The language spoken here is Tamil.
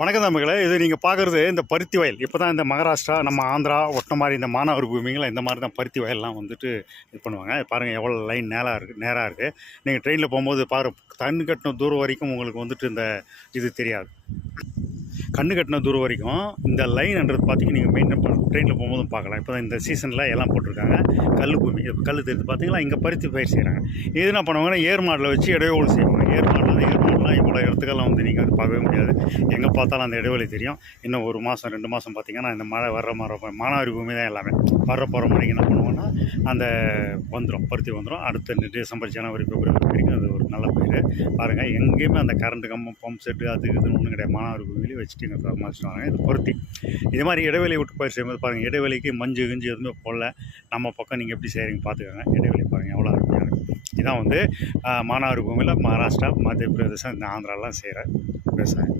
வணக்கம் தம்பிகளே, இது நீங்கள் பார்க்குறது இந்த பருத்தி வயல். இப்போ தான் இந்த மகாராஷ்டிரா, நம்ம ஆந்திரா ஒட்ட மாதிரி இந்த மானாவாரி பூமிங்களை இந்த மாதிரி தான் பருத்தி வயல்லாம் வந்துட்டு இது பண்ணுவாங்க. பாருங்கள் எவ்வளோ லைன் நேராக இருக்குது. நீங்கள் ட்ரெயினில் போகும்போது கண்ணு கட்டின தூரம் வரைக்கும் உங்களுக்கு வந்துட்டு இந்த இது தெரியாது. கண்ணு கட்டின தூரம் வரைக்கும் இந்த லைன்ன்றது பார்த்தீங்கன்னா நீங்கள் மெயின்டைன் பண்ணணும். ட்ரெயினில் போகும்போதும் பார்க்கலாம். இப்போ தான் இந்த சீசனில் எல்லாம் போட்டிருக்காங்க. கல் பூமி கல் தெரிஞ்சு பார்த்தீங்களா, இங்கே பருத்தி பயிர் செய்கிறாங்க. இது என்ன பண்ணுவாங்கன்னா ஏர் மாடில் வச்சு இடைவெளி செய்வாங்க. ஏர் மாடெலாம் இவ்வளோ இடத்துக்கெல்லாம் வந்து நீங்கள் வந்து பார்க்கவே முடியாது. எங்கே பார்த்தாலும் அந்த இடைவெளி தெரியும். இன்னும் 1 மாதம் 2 மாதம் பார்த்தீங்கன்னா இந்த மழை வர்ற மாதிரி மானாவாரி பூமி தான் எல்லாமே. போகிற மணிக்கு என்ன பண்ணுவோன்னா அந்த பருத்தி வந்துடும். அடுத்த டிசம்பர் ஜனவரி பிப்ரவரி வரைக்கும் அது ஒரு நல்ல பயிர். பாருங்கள் எங்கேயுமே அந்த கரண்ட் கம்பம் பம்ப் செட்டு அது இதுன்னு ஒன்றும் கிடையாது. மானாவாரி பூமியிலே வச்சுட்டு இங்கே வராங்க. இது பருத்தி இது மாதிரி இடைவெளி விட்டு பயிர் செய்யும்போது பாருங்கள், இடைவெளிக்கு மஞ்சு கிஞ்சு எதுவுமே போடல. நம்ம பக்கம் நீங்கள் எப்படி செய்கிறீங்க பார்த்துக்கோங்க. இடைவெளி பாருங்கள் எவ்வளோ அருமையாக இருக்குது. இதான் வந்து மானாவாரி பூமியில் மகாராஷ்டிரா, மத்திய பிரதேசம், இந்த ஆந்திராலாம் செய்கிற விவசாயம்.